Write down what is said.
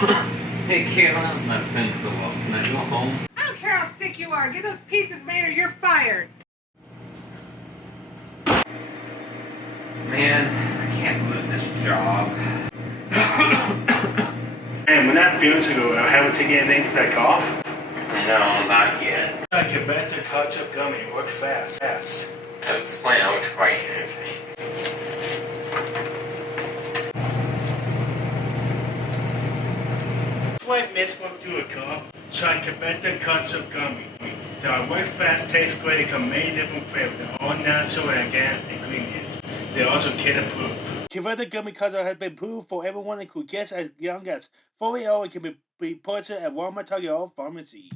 Hey Kayla, I'm not feeling so well. Can I go home? I don't care how sick you are. Get those pizzas made or you're fired. Man, I can't lose this job. And when that feels ago, I haven't taken anything for that cough. No, not yet. Get back to ketchup gummy. Work fast. I was explaining how to try anything. White miss won't do a cup. Try to get the ketchup gummy. The work fast tastes great. It can many different flavors. They're all natural and organic ingredients. They're also kid approved. Converted gummy ketchup has been approved for everyone who gets as young as 4 years old and can be purchased at Walmart, Target, or pharmacy.